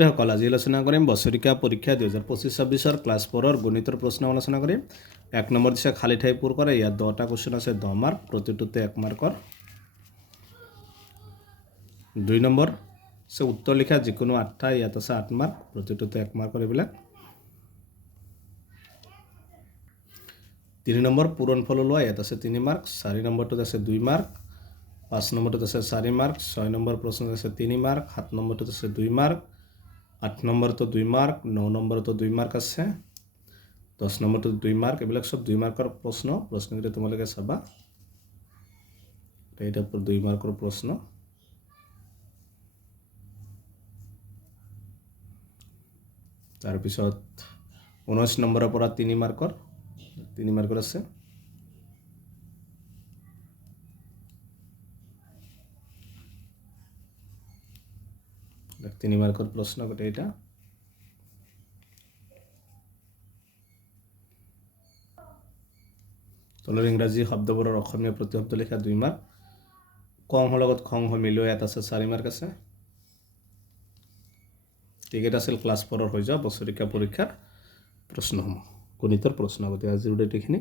সকল আজি আলোচনা কৰিম বছৰিকা পৰীক্ষা 2025-26 ক্লাছ 4 গণিতৰ প্ৰশ্ন আলোচনা কৰিম। 1 নম্বৰ দিছে খালী ঠাই পূৰ কৰা। ইয়াত 10টা কোৱেশ্চন আছে 10 মাৰ্ক, প্ৰতিটোতে 1 মাৰ্কৰ। 2 নম্বৰ আছে উত্তৰ লিখা যিকোনো 8টা, ইয়াত আছে 8 মাৰ্ক, প্ৰতিটোতে 1 মাৰ্কৰ এইবিলাক। 3 নম্বৰ পূৰণফল ওলোৱা, ইয়াত আছে 3 মাৰ্ক। 4 নম্বৰটোত আছে 2 মাৰ্ক, 5 নম্বৰটোত আছে 4 মাৰ্ক, 6 নম্বৰ প্ৰশ্নত আছে 3 মাৰ্ক, 7 নম্বৰটোত আছে 2 মাৰ্ক, 8 নম্বৰতো 2 মাৰ্ক, 9 নম্বৰতো 2 মাৰ্ক আছে, 10 নম্বৰতো 2 মাৰ্ক। এইবিলাক সব 2 মাৰ্কৰ প্ৰশ্নকেইটা তোমালোকে চাবা। এটা 2 মাৰ্কৰ প্ৰশ্ন। তাৰপিছত 19 নম্বৰৰ পৰা 3 মাৰ্কৰ আছে। তিনি মাৰ্কৰ প্ৰশ্ন গোটেইটা। তলৰ ইংৰাজী শব্দবোৰৰ অসমীয়া প্ৰতিশব্দ লিখা 2 মাৰ্ক। কংহৰ লগত খংহ মিলোৱা, ইয়াত আছে 4 মাৰ্ক আছে। এইকেইটা আছিল ক্লাছ 4 হৈ যোৱা বছৰিকা পৰীক্ষাৰ প্ৰশ্নসমূহ, গণিতৰ প্ৰশ্ন। গতিকে আজিৰ ভিডিঅ'টো এইখিনি।